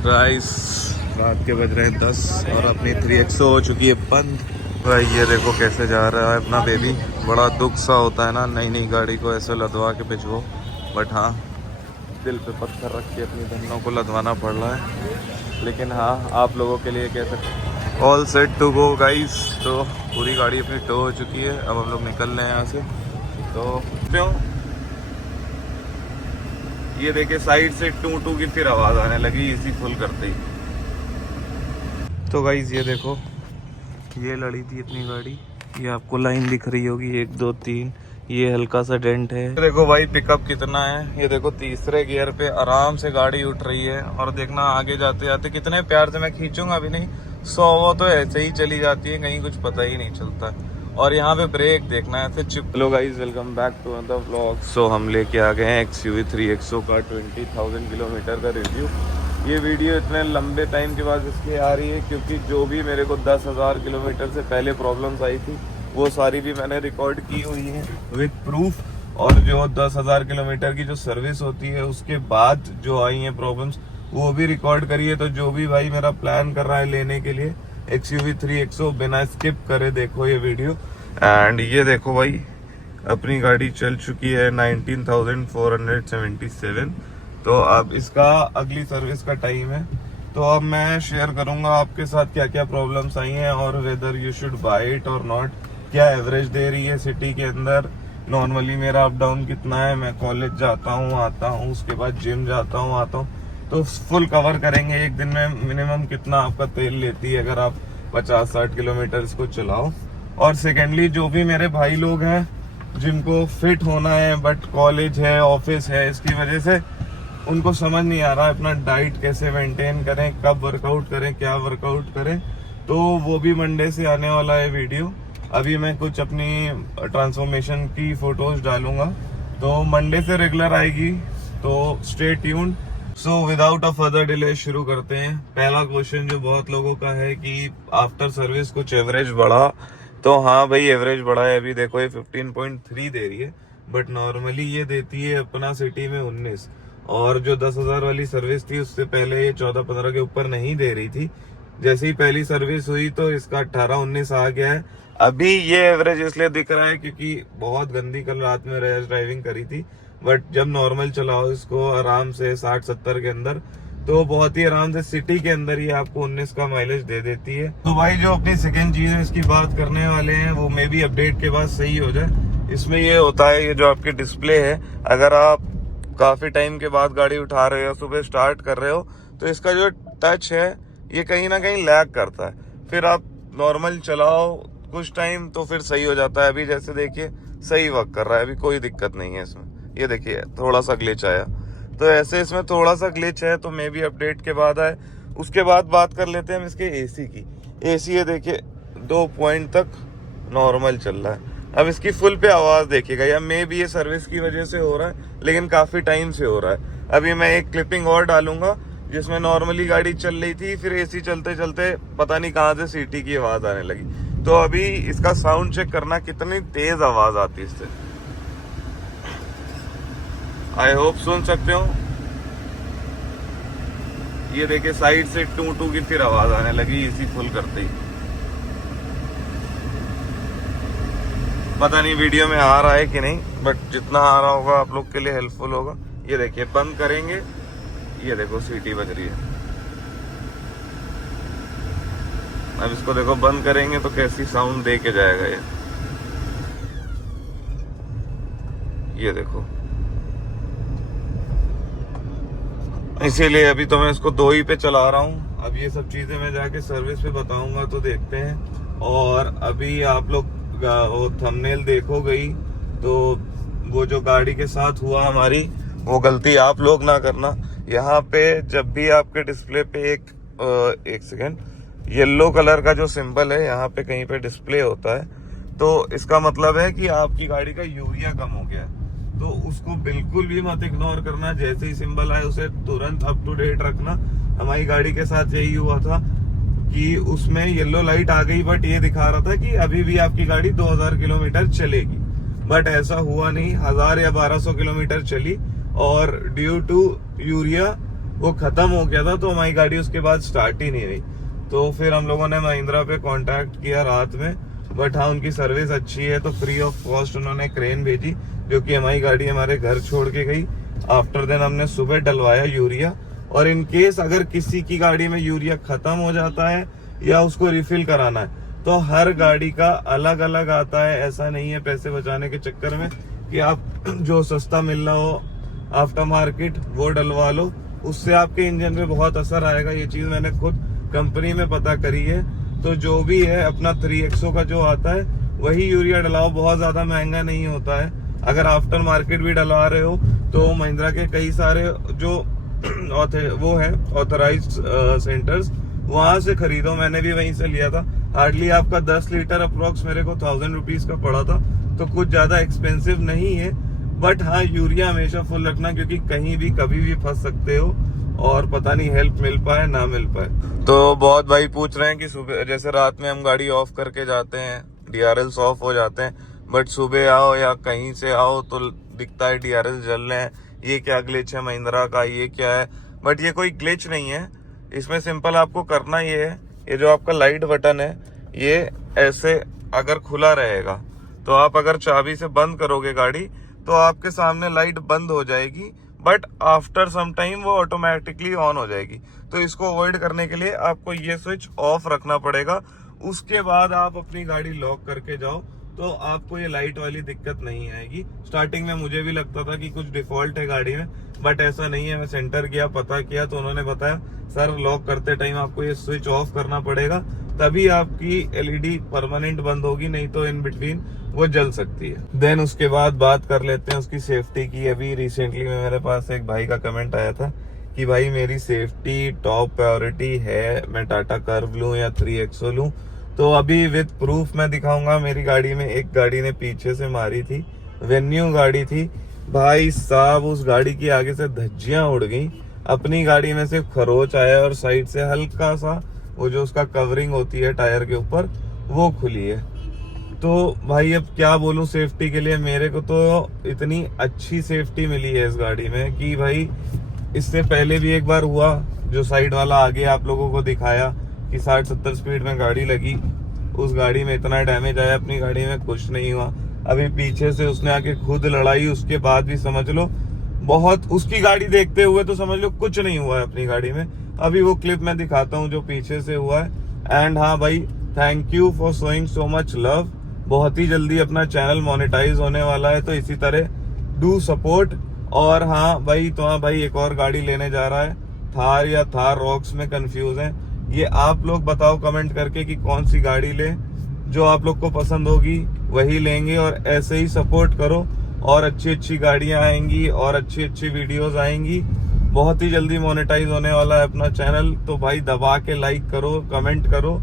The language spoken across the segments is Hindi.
गाइस रात के बज रहे हैं 10 और अपनी 3XO हो चुकी है बंद। भाई ये देखो कैसे जा रहा है अपना बेबी। बड़ा दुख सा होता है ना नई नई गाड़ी को ऐसे लदवा के भिजवो, बट हाँ दिल पे पत्थर रख के अपनी धनों को लदवाना पड़ रहा है। लेकिन हाँ आप लोगों के लिए कह सकते all set to go guys. तो पूरी गाड़ी अपनी टो हो चुकी है, अब हम लोग निकल रहे हैं यहाँ से। तो क्यों ये देखे साइड से टू की फिर आवाज आने लगी इसी फुल करते ही। तो गाइस ये देखो ये लड़ी थी अपनी गाड़ी, ये आपको लाइन दिख रही होगी 1 2 3, ये हल्का सा डेंट है। देखो भाई पिकअप कितना है, ये देखो तीसरे गियर पे आराम से गाड़ी उठ रही है। और देखना आगे जाते जाते कितने प्यार से मैं खींचूंगा अभी नहीं 100 वो तो ऐसे ही चली जाती है, कहीं कुछ पता ही नहीं चलता। और यहाँ पे ब्रेक देखना है ऐसे chip. Hello guys welcome back to another vlog. So हम लेके आ गए हैं XUV 3XO का 20,000 किलोमीटर का रिव्यू। ये वीडियो इतने लंबे टाइम के बाद इसलिए आ रही है क्योंकि जो भी मेरे को 10,000 किलोमीटर से पहले प्रॉब्लम्स आई थी वो सारी भी मैंने रिकॉर्ड की हुई है विद प्रूफ। और जो 10,000 किलोमीटर की जो सर्विस होती है उसके बाद जो आई हैं प्रॉब्लम्स वो भी रिकॉर्ड करी है। तो जो भी भाई मेरा प्लान कर रहा है लेने के लिए XUV 3XO बिना स्किप करे देखो ये वीडियो। एंड ये देखो भाई अपनी गाड़ी चल चुकी है 19,477। तो अब इसका अगली सर्विस का टाइम है, तो अब मैं शेयर करूंगा आपके साथ क्या क्या प्रॉब्लम्स आई हैं और whether you should buy it और नॉट। क्या एवरेज दे रही है सिटी के अंदर, नॉर्मली मेरा अप डाउन कितना है, मैं कॉलेज जाता हूँ आता हूँ, उसके बाद जिम जाता हूँ आता हूँ। तो फुल कवर करेंगे। एक दिन में मिनिमम कितना आपका तेल लेती है अगर आप 50-60 किलोमीटर इसको चलाओ। और सेकेंडली जो भी मेरे भाई लोग हैं जिनको फिट होना है बट कॉलेज है ऑफिस है इसकी वजह से उनको समझ नहीं आ रहा है अपना डाइट कैसे मेंटेन करें, कब वर्कआउट करें, क्या वर्कआउट करें, तो वो भी मंडे से आने वाला है वीडियो। अभी मैं कुछ अपनी ट्रांसफॉर्मेशन की फोटोज डालूंगा तो मंडे से रेगुलर आएगी, तो stay tuned. So without a further delay शुरू करते हैं। पहला क्वेश्चन जो बहुत लोगों का है कि आफ्टर सर्विस कुछ एवरेज बढ़ा, तो हाँ भाई एवरेज बढ़ा है। अभी देखो ये 15.3 दे रही है बट नॉर्मली ये देती है अपना सिटी में 19। और जो 10,000 वाली सर्विस थी उससे पहले ये 14-15 के ऊपर नहीं दे रही थी। जैसे ही पहली सर्विस हुई तो इसका 18-19 आ गया है। अभी ये एवरेज इसलिए दिख रहा है क्योंकि बहुत गंदी कल रात में रैश ड्राइविंग करी थी, बट जब नॉर्मल चलाओ इसको आराम से 60-70 के अंदर तो बहुत ही आराम से सिटी के अंदर ही आपको 19 का माइलेज दे देती है। तो भाई जो अपनी सेकेंड चीज है इसकी बात करने वाले हैं वो मे भी अपडेट के बाद सही हो जाए। इसमें ये होता है ये जो आपकी डिस्प्ले है, अगर आप काफी टाइम के बाद गाड़ी उठा रहे हो सुबह स्टार्ट कर रहे हो तो इसका जो टच है ये कहीं ना कहीं लैग करता है। फिर आप नॉर्मल चलाओ कुछ टाइम तो फिर सही हो जाता है। अभी जैसे देखिए सही वर्क कर रहा है, अभी कोई दिक्कत नहीं है इसमें। ये देखिए थोड़ा सा ग्लिच आया, तो ऐसे इसमें थोड़ा सा ग्लिच है तो मे भी अपडेट के बाद आए। उसके बाद बात कर लेते हैं हम इसके एसी की। एसी ये देखिए 2 पॉइंट तक नॉर्मल चल रहा है। अब इसकी फुल पे आवाज देखिएगा, या मे भी ये सर्विस की वजह से हो रहा है लेकिन काफी टाइम से हो रहा है। अभी मैं एक क्लिपिंग और डालूंगा जिसमें नॉर्मली गाड़ी चल रही थी फिर एसी चलते चलते पता नहीं कहां से सीटी की आवाज आने लगी। तो अभी इसका साउंड चेक करना कितनी तेज आवाज आती है इससे, आई होप सुन सकते हो। ये देखिए साइड से टू की फिर आवाज आने लगी इसी फुल करते ही। पता नहीं वीडियो में आ रहा है कि नहीं, बट जितना आ रहा होगा आप लोग के लिए हेल्पफुल होगा। ये देखिए बंद करेंगे, ये देखो सीटी बज रही है। अब इसको देखो बंद करेंगे तो कैसी साउंड दे के जाएगा ये देखो। इसीलिए अभी तो मैं इसको 2 ही पे चला रहा हूँ। अब ये सब चीजें मैं जाके सर्विस पे बताऊंगा तो देखते हैं। और अभी आप लोग वो थंबनेल देखो गई तो वो जो गाड़ी के साथ हुआ हमारी वो गलती आप लोग ना करना। यहाँ पे जब भी आपके डिस्प्ले पे एक सेकेंड येलो कलर का जो सिंबल है यहाँ पे कहीं पे डिस्प्ले होता है तो इसका मतलब है कि आपकी गाड़ी का यूरिया कम हो गया है। तो उसको बिल्कुल भी मत इग्नोर करना, जैसे ही सिंबल आए उसे तुरंत अप टू डेट रखना। हमारी गाड़ी के साथ यही हुआ था कि उसमें येलो लाइट आ गई बट ये दिखा रहा था कि अभी भी आपकी गाड़ी 2000 किलोमीटर चलेगी, बट ऐसा हुआ नहीं। 1000 या 1200 किलोमीटर चली और ड्यू टू यूरिया वो खत्म हो गया था, तो हमारी गाड़ी उसके बाद स्टार्ट ही नहीं हुई। तो फिर हम लोगों ने महिंद्रा पे कांटेक्ट किया रात में, बट हाँ उनकी सर्विस अच्छी है, तो फ्री ऑफ कॉस्ट उन्होंने क्रेन भेजी, जो कि हमारी गाड़ी हमारे घर छोड़ के गई। आफ्टर देन हमने सुबह डलवाया यूरिया, और इन केस अगर किसी की गाड़ी में यूरिया खत्म हो जाता है या उसको रिफिल कराना है, तो हर गाड़ी का अलग अलग आता है। ऐसा नहीं है पैसे बचाने के चक्कर में कि आप जो सस्ता मिल रहा हो आफ्टर मार्केट वो डलवा लो, उससे आपके इंजन पे बहुत असर आएगा। ये चीज मैंने खुद कंपनी में पता करी है। तो जो भी है अपना 3XO का जो आता है वही यूरिया डलाओ, बहुत ज्यादा महंगा नहीं होता है। अगर आफ्टर मार्केट भी डलवा रहे हो तो महिंद्रा के कई सारे जो वो है ऑथराइज्ड सेंटर्स, वहां से खरीदो। मैंने भी वहीं से लिया था। हार्डली आपका 10 लीटर अप्रोक्स मेरे को 1000 रुपीज का पड़ा था, तो कुछ ज्यादा एक्सपेंसिव नहीं है। बट हाँ यूरिया हमेशा फुल रखना, क्योंकि कहीं भी कभी भी फंस सकते हो और पता नहीं हेल्प मिल पाए ना मिल पाए। तो बहुत भाई पूछ रहे हैं कि सुबह जैसे रात में हम गाड़ी ऑफ करके जाते हैं, DRLs ऑफ हो जाते हैं, बट सुबह आओ या कहीं से आओ तो दिखता है DRLs जल रहे हैं। ये क्या ग्लिच है महिंद्रा का, ये क्या है? बट ये कोई ग्लिच नहीं है। इसमें सिंपल आपको करना ये है, ये जो आपका लाइट बटन है ये ऐसे अगर खुला रहेगा, तो आप अगर चाबी से बंद करोगे गाड़ी तो आपके सामने लाइट बंद हो जाएगी, बट आफ्टर सम टाइम वो ऑटोमेटिकली ऑन हो जाएगी। तो इसको अवॉइड करने के लिए आपको ये स्विच ऑफ रखना पड़ेगा। उसके बाद आप अपनी गाड़ी लॉक करके जाओ तो आपको ये लाइट वाली दिक्कत नहीं आएगी। स्टार्टिंग में मुझे भी लगता था कि कुछ डिफॉल्ट है गाड़ी में, बट ऐसा नहीं है। मैं सेंटर गया, पता किया, तो उन्होंने बताया सर लॉक करते टाइम आपको ये स्विच ऑफ करना पड़ेगा, तभी आपकी LED परमानेंट बंद होगी, नहीं तो इन बिटवीन वो जल सकती है। देन उसके बाद बात कर लेते हैं उसकी सेफ्टी की। अभी रिसेंटली में मेरे पास एक भाई का कमेंट आया था कि भाई मेरी सेफ्टी टॉप प्रायोरिटी है, मैं टाटा कर्व लूं या 3XO लूं। तो अभी विद प्रूफ मैं दिखाऊंगा। मेरी गाड़ी में एक गाड़ी ने पीछे से मारी थी, वेन्यू गाड़ी थी भाई साहब, उस गाड़ी की आगे से धज्जियां उड़ गई। अपनी गाड़ी में से खरोच आया और साइड से हल्का सा वो जो उसका कवरिंग होती है टायर के ऊपर वो खुली है। तो भाई अब क्या बोलूं सेफ्टी के लिए, मेरे को तो इतनी अच्छी सेफ्टी मिली है इस गाड़ी में कि भाई इससे पहले भी एक बार हुआ, जो साइड वाला आगे आप लोगों को दिखाया कि 60-70 स्पीड में गाड़ी लगी, उस गाड़ी में इतना डैमेज आया, अपनी गाड़ी में कुछ नहीं हुआ। अभी पीछे से उसने आके खुद लड़ाई, उसके बाद भी समझ लो बहुत, उसकी गाड़ी देखते हुए तो समझ लो कुछ नहीं हुआ है अपनी गाड़ी में। अभी वो क्लिप मैं दिखाता हूँ जो पीछे से हुआ है। एंड हाँ भाई thank you for showing so much love. बहुत ही जल्दी अपना चैनल मोनेटाइज होने वाला है, तो इसी तरह डू सपोर्ट। और हाँ भाई, तो हाँ भाई एक और गाड़ी लेने जा रहा है, थार या थार रॉक्स में कंफ्यूज है। ये आप लोग बताओ कमेंट करके कि कौन सी गाड़ी ले, जो आप लोग को पसंद होगी वही लेंगे। और ऐसे ही सपोर्ट करो, और अच्छी अच्छी गाड़ियां आएंगी और अच्छी अच्छी वीडियोस आएंगी। बहुत ही जल्दी मोनेटाइज होने वाला है अपना चैनल, तो भाई दबा के लाइक करो, कमेंट करो।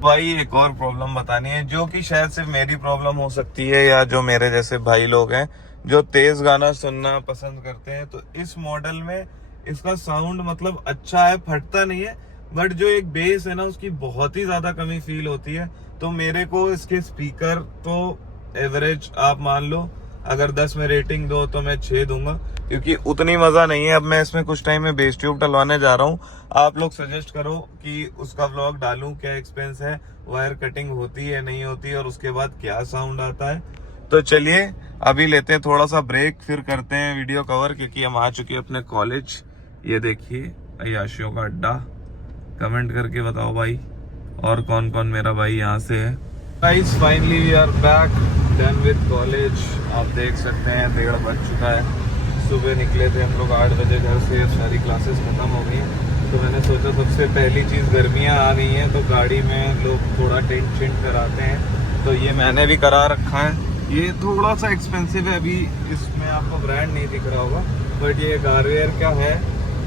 भाई एक और प्रॉब्लम बतानी है, जो कि शायद सिर्फ मेरी प्रॉब्लम हो सकती है या जो मेरे जैसे भाई लोग हैं जो तेज गाना सुनना पसंद करते हैं। तो इस मॉडल में इसका साउंड मतलब अच्छा है, फटता नहीं है, बट जो एक बेस है ना उसकी बहुत ही ज्यादा कमी फील होती है। तो मेरे को इसके स्पीकर तो एवरेज आप मान लो, अगर 10 में रेटिंग दो तो मैं 6 दूंगा, क्योंकि उतनी मजा नहीं है। अब मैं इसमें कुछ टाइम में बेस ट्यूब डलवाने जा रहा हूँ। आप लोग सजेस्ट करो कि उसका व्लॉग डालूं, क्या एक्सपेंस है, वायर कटिंग होती है नहीं होती, और उसके बाद क्या साउंड आता है। तो चलिए अभी लेते हैं थोड़ा सा ब्रेक, फिर करते हैं वीडियो कवर, क्योंकि हम आ चुके हैं अपने कॉलेज। ये देखिए अय्याशियों का अड्डा। कमेंट करके बताओ भाई और कौन कौन मेरा भाई यहाँ से है। Guys finally we are back, done with college. आप देख सकते हैं 1:30 बज चुका है। सुबह निकले थे हम लोग 8 बजे घर से, सारी क्लासेस खत्म हो गई। तो मैंने सोचा सबसे पहली चीज़, गर्मियाँ आ गई हैं तो गाड़ी में लोग थोड़ा टेंट शेंट कराते हैं, तो ये मैंने भी करा रखा है। ये थोड़ा सा एक्सपेंसिव है, अभी इसमें आपको ब्रांड नहीं दिख रहा होगा, बट ये गारवेयर का है,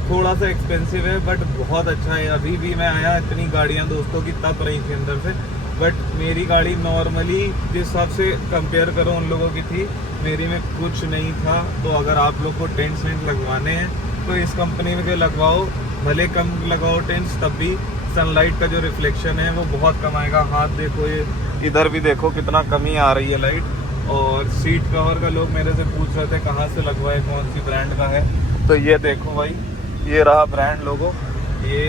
थोड़ा सा एक्सपेंसिव है बट बहुत अच्छा है। अभी भी मैं आया, इतनी गाड़ियाँ दोस्तों की तप रही थी अंदर से, बट मेरी गाड़ी नॉर्मली जिस हिसाब से कंपेयर करो उन लोगों की थी, मेरी में कुछ नहीं था। तो अगर आप लोग को टेंट सेंट लगवाने हैं तो इस कंपनी में के लगवाओ, भले कम लगाओ टेंट्स, तब भी सनलाइट का जो रिफ्लेक्शन है वो बहुत कम आएगा। हाथ देखो, ये इधर भी देखो कितना कमी आ रही है लाइट। और सीट कवर का लोग मेरे से पूछ रहे थे कहाँ से लगवाए, कौन सी ब्रांड का है, तो ये देखो भाई ये रहा ब्रांड लोगो। ये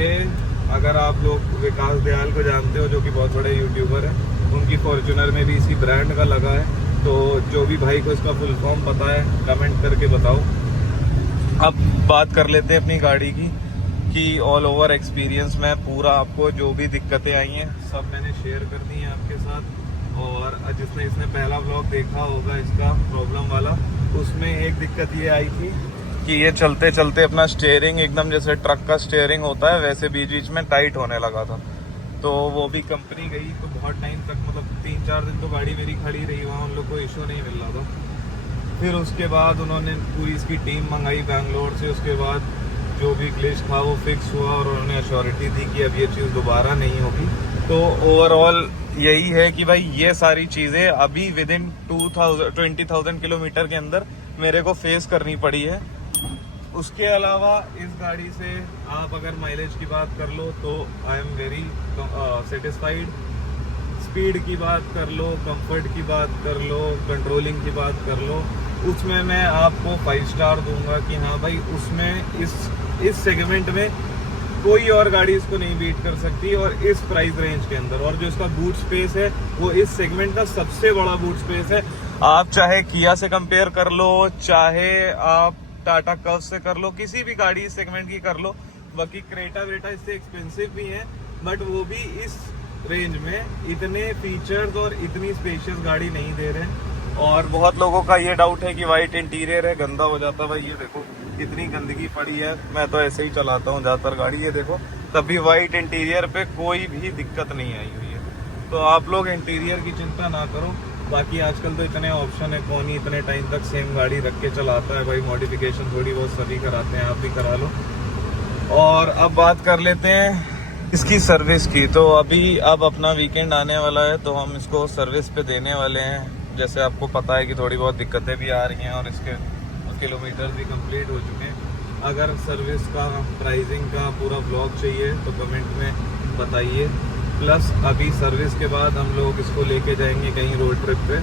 अगर आप लोग विकास दयाल को जानते हो, जो कि बहुत बड़े यूट्यूबर हैं, उनकी फॉर्च्यूनर में भी इसी ब्रांड का लगा है। तो जो भी भाई को इसका फुल फॉर्म पता है कमेंट करके बताओ। अब बात कर लेते हैं अपनी गाड़ी की कि ऑल ओवर एक्सपीरियंस में पूरा आपको जो भी दिक्कतें आई हैं सब मैंने शेयर कर दी हैं आपके साथ। और जिसने इसने पहला व्लॉग देखा होगा इसका प्रॉब्लम वाला, उसमें एक दिक्कत ये आई थी कि ये चलते चलते अपना स्टीयरिंग एकदम जैसे ट्रक का स्टीयरिंग होता है वैसे बीच बीच में टाइट होने लगा था। तो वो भी कंपनी गई तो बहुत टाइम तक, मतलब 3-4 दिन तो गाड़ी मेरी खड़ी रही वहाँ, उन लोग को इशू नहीं मिल रहा था। फिर उसके बाद उन्होंने पूरी इसकी टीम मंगाई बैंगलोर से। उसके बाद जो भी ग्लिच था वो फिक्स हुआ और उन्होंने अश्योरिटी दी कि अब ये चीज़ दोबारा नहीं होगी। तो ओवरऑल यही है कि भाई ये सारी चीज़ें अभी विद इन 20,000 किलोमीटर के अंदर मेरे को फेस करनी पड़ी है। उसके अलावा इस गाड़ी से आप अगर माइलेज की बात कर लो तो I am very satisfied. Speed की बात कर लो, कंफर्ट की बात कर लो, कंट्रोलिंग की बात कर लो, उसमें मैं आपको 5 स्टार दूंगा कि हाँ भाई उसमें इस सेगमेंट में कोई और गाड़ी इसको नहीं बीट कर सकती और इस प्राइस रेंज के अंदर। और जो इसका बूट स्पेस है वो इस सेगमेंट का सबसे बड़ा बूट स्पेस है। आप चाहे किया से कंपेयर कर लो, चाहे आप टाटा कर्व से कर लो, किसी भी गाड़ी इस सेगमेंट की कर लो। बाकी क्रेटा वेटा इससे एक्सपेंसिव भी है बट वो भी इस रेंज में इतने फीचर्स और इतनी स्पेशियस गाड़ी नहीं दे रहे। और बहुत लोगों का ये डाउट है कि वाइट इंटीरियर है गंदा हो जाता है। भाई ये देखो कितनी गंदगी पड़ी है, मैं तो ऐसे ही चलाता हूँ ज़्यादातर गाड़ी। ये देखो तभी वाइट इंटीरियर पे कोई भी दिक्कत नहीं आई हुई है। तो आप लोग इंटीरियर की चिंता ना करो। बाकी आजकल तो इतने ऑप्शन है, कौन ही इतने टाइम तक सेम गाड़ी रख के चलाता है। भाई मॉडिफिकेशन थोड़ी बहुत सभी कराते हैं, आप भी करा लो। और अब बात कर लेते हैं इसकी सर्विस की। तो अभी अब अपना वीकेंड आने वाला है तो हम इसको सर्विस पे देने वाले हैं। जैसे आपको पता है कि थोड़ी बहुत दिक्कतें भी आ रही हैं और इसके किलोमीटर भी कंप्लीट हो चुके हैं। अगर सर्विस का, प्राइसिंग का पूरा ब्लॉग चाहिए तो कमेंट में बताइए। प्लस अभी सर्विस के बाद हम लोग इसको लेके जाएंगे कहीं रोड ट्रिप पे,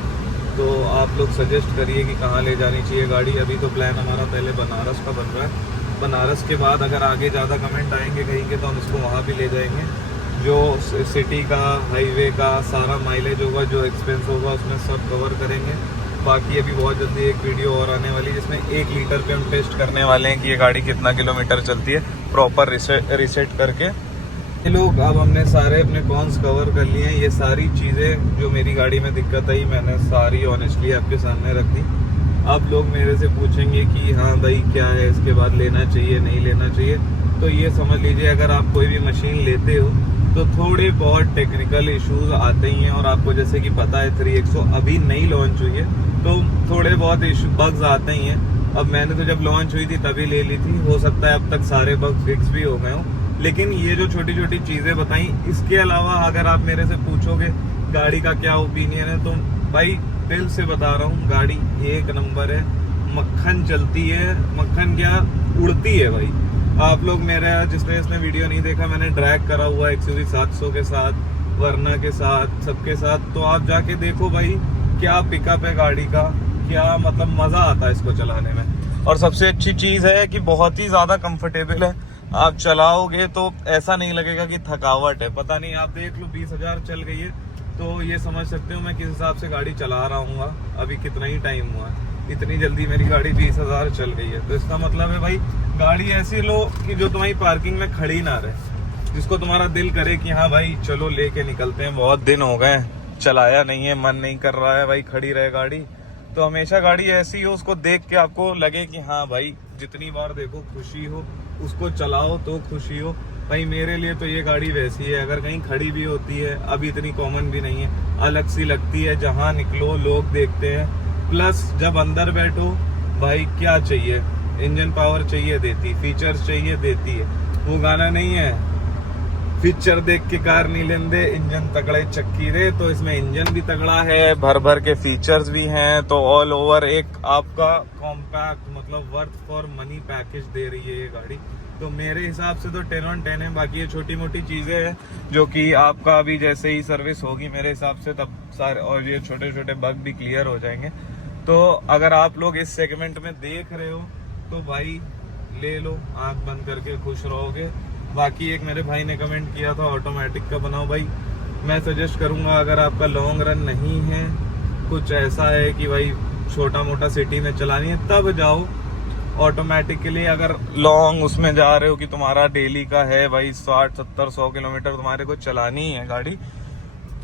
तो आप लोग सजेस्ट करिए कि कहाँ ले जानी चाहिए गाड़ी। अभी तो प्लान हमारा पहले बनारस का बन रहा है। बनारस के बाद अगर आगे ज़्यादा कमेंट आएंगे कहीं के तो हम इसको वहाँ भी ले जाएंगे। जो सिटी का, हाईवे का सारा माइलेज होगा, जो एक्सपेंस होगा उसमें सब कवर करेंगे। बाकी अभी बहुत जल्दी एक वीडियो और आने वाली है जिसमें 1 लीटर पे हम टेस्ट करने वाले हैं कि ये गाड़ी कितना किलोमीटर चलती है, प्रॉपर रिसेट करके। ये लोग अब हमने सारे अपने कॉन्स कवर कर लिए हैं। ये सारी चीज़ें जो मेरी गाड़ी में दिक्कत आई मैंने सारी ऑनेस्टली आपके सामने रख दी। अब लोग मेरे से पूछेंगे कि हाँ भाई क्या है, इसके बाद लेना चाहिए नहीं लेना चाहिए। तो ये समझ लीजिए अगर आप कोई भी मशीन लेते हो तो थोड़े बहुत टेक्निकल इश्यूज आते ही हैं। और आपको जैसे कि पता है 3XO अभी नई लॉन्च हुई है तो थोड़े बहुत बग्स आते ही हैं। अब मैंने तो जब लॉन्च हुई थी तभी ले ली थी, हो सकता है अब तक सारे बग फिक्स भी हो गए हों। लेकिन ये जो छोटी छोटी चीज़ें बताई, इसके अलावा अगर आप मेरे से पूछोगे गाड़ी का क्या ओपिनियन है तो भाई दिल से बता रहा हूँ गाड़ी 1 नंबर है। मक्खन चलती है, मक्खन क्या उड़ती है भाई। आप लोग मेरा जिसने वीडियो नहीं देखा, मैंने ड्रैग करा हुआ XUV 700 के साथ, वरना के साथ, सबके साथ। तो आप जाके देखो भाई क्या पिकअप है गाड़ी का, क्या मतलब मज़ा आता है इसको चलाने में। और सबसे अच्छी चीज़ है कि बहुत ही ज़्यादा कंफर्टेबल है। आप चलाओगे तो ऐसा नहीं लगेगा कि थकावट है। पता नहीं, आप देख लो 20,000 चल गई है तो ये समझ सकते हो मैं किस हिसाब से गाड़ी चला रहा हूँ। अभी कितना ही टाइम हुआ, इतनी जल्दी मेरी गाड़ी 20,000 चल गई है। तो इसका मतलब है भाई गाड़ी ऐसी लो कि जो तुम्हारी पार्किंग में खड़ी ना रहे, जिसको तुम्हारा दिल करे कि हाँ भाई चलो लेके निकलते हैं, बहुत दिन हो गए चलाया नहीं है, मन नहीं कर रहा है भाई, खड़ी रहे गाड़ी। तो हमेशा गाड़ी ऐसी हो उसको देख के आपको लगे कि हाँ भाई जितनी बार देखो खुशी हो, उसको चलाओ तो खुशी हो। भाई मेरे लिए तो ये गाड़ी वैसी है, अगर कहीं खड़ी भी होती है, अभी इतनी कॉमन भी नहीं है, अलग सी लगती है। जहाँ निकलो लोग देखते हैं। प्लस जब अंदर बैठो भाई क्या चाहिए, इंजन पावर चाहिए देती, फीचर्स चाहिए देती है। वो गाना नहीं है फीचर देख के कार नहीं लेंदे, इंजन तगड़े चक्की रे। तो इसमें इंजन भी तगड़ा है, भर भर के फीचर्स भी हैं। तो ऑल ओवर एक आपका कॉम्पैक्ट मतलब वर्थ फॉर मनी पैकेज दे रही है ये गाड़ी। तो मेरे हिसाब से तो 10 on 10 है। बाकी ये छोटी मोटी चीज़ें हैं जो कि आपका अभी जैसे ही सर्विस होगी मेरे हिसाब से तब सारे और ये छोटे छोटे बग भी क्लियर हो जाएंगे। तो अगर आप लोग इस सेगमेंट में देख रहे हो तो भाई ले लो, आंख बंद करके खुश रहोगे। बाकी एक मेरे भाई ने कमेंट किया था ऑटोमेटिक का बनाओ, भाई मैं सजेस्ट करूंगा अगर आपका लॉन्ग रन नहीं है, कुछ ऐसा है कि भाई छोटा मोटा सिटी में चलानी है, तब जाओ ऑटोमेटिक के लिए। अगर लॉन्ग उसमें जा रहे हो कि तुम्हारा डेली का है भाई 60-70-100 किलोमीटर तुम्हारे को चलानी है गाड़ी,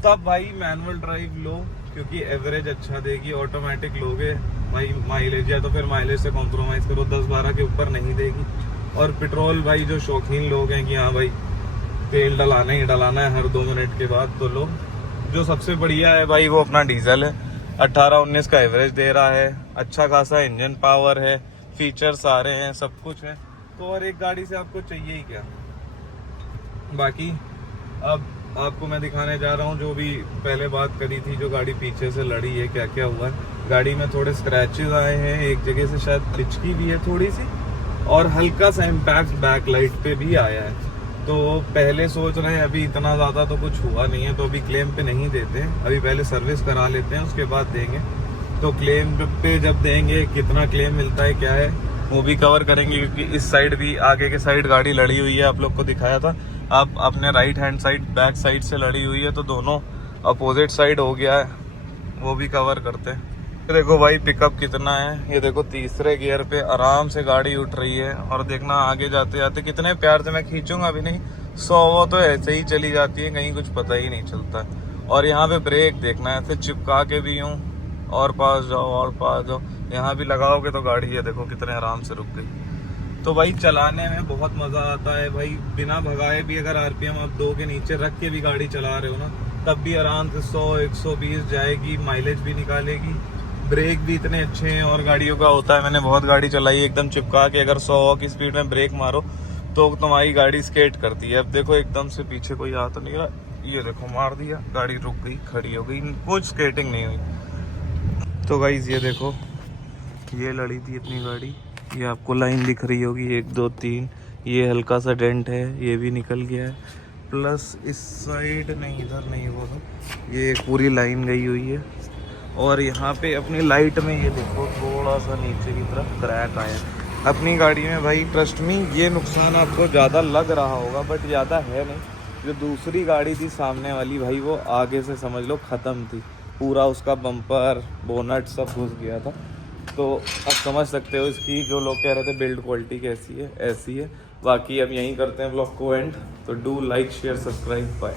तब भाई मैनुअल ड्राइव लो, क्योंकि एवरेज अच्छा देगी। ऑटोमेटिक लोगे भाई माइलेज, या तो फिर माइलेज से कॉम्प्रोमाइज़ करो, 10-12 के ऊपर नहीं देगी। और पेट्रोल भाई जो शौकीन लोग हैं कि हाँ भाई तेल डलाना ही डलाना है हर 2 मिनट के बाद, तो लो। जो सबसे बढ़िया है भाई वो अपना डीजल है, 18-19 का एवरेज दे रहा है, अच्छा खासा इंजन पावर है, फीचर सारे हैं, सब कुछ है। तो और एक गाड़ी से आपको चाहिए ही क्या। बाकी अब आपको मैं दिखाने जा रहा हूँ जो भी पहले बात करी थी, जो गाड़ी पीछे से लड़ी है, क्या क्या हुआ है। गाड़ी में थोड़े स्क्रैचेस आए हैं, एक जगह से शायद पिचकी भी है थोड़ी सी, और हल्का सा इम्पैक्ट बैक लाइट पे भी आया है। तो पहले सोच रहे हैं, अभी इतना ज़्यादा तो कुछ हुआ नहीं है, तो अभी क्लेम पे नहीं देते हैं, अभी पहले सर्विस करा लेते हैं, उसके बाद देंगे। तो क्लेम पे जब देंगे, कितना क्लेम मिलता है क्या है वो भी कवर करेंगे, क्योंकि इस साइड भी आगे के साइड गाड़ी लड़ी हुई है, आप लोग को दिखाया था। आप अपने right hand side back side से लड़ी हुई है, तो दोनों अपोजिट साइड हो गया है, वो भी कवर करते हैं। देखो भाई पिकअप कितना है, ये देखो तीसरे गियर पे आराम से गाड़ी उठ रही है। और देखना आगे जाते जाते कितने प्यार से, मैं खींचूंगा भी नहीं, 100 तो ऐसे ही चली जाती है, कहीं कुछ पता ही नहीं चलता। और यहाँ पे ब्रेक देखना है, ऐसे चिपका के भी यूं और पास जाओ और पास जाओ, यहाँ भी लगाओगे तो गाड़ी ये देखो कितने आराम से रुक गई। तो भाई चलाने में बहुत मजा आता है भाई, बिना भगाए भी अगर आरपीएम आप 2 के नीचे रख के भी गाड़ी चला रहे हो ना, तब भी आराम से 100-120 जाएगी, माइलेज भी निकालेगी। ब्रेक भी इतने अच्छे हैं, और गाड़ियों का होता है, मैंने बहुत गाड़ी चलाई एकदम चिपका के, अगर 100 की स्पीड में ब्रेक मारो तो तुम्हारी गाड़ी स्केट करती है। अब देखो एकदम से पीछे कोई आ तो नहीं रहा, ये देखो मार दिया, गाड़ी रुक गई, खड़ी हो गई, कुछ स्केटिंग नहीं हुई। तो गाइस ये देखो, ये लड़ी थी अपनी गाड़ी, ये आपको लाइन दिख रही होगी 1 2 3, ये हल्का सा डेंट है, ये भी निकल गया है। प्लस इस साइड नहीं, इधर नहीं, वो ये पूरी लाइन गई हुई है। और यहाँ पे अपनी लाइट में ये देखो थोड़ा सा नीचे की तरफ क्रैक आया है अपनी गाड़ी में। भाई ट्रस्ट मी, ये नुकसान आपको ज़्यादा लग रहा होगा बट ज़्यादा है नहीं। जो दूसरी गाड़ी थी सामने वाली भाई, वो आगे से समझ लो ख़त्म थी, पूरा उसका बम्पर बोनट सब घुस गया था। तो आप समझ सकते हो इसकी, जो लोग कह रहे थे बिल्ड क्वालिटी कैसी है, ऐसी है। बाकी अब यहीं करते हैं ब्लॉग को एंड। तो do like share subscribe, bye.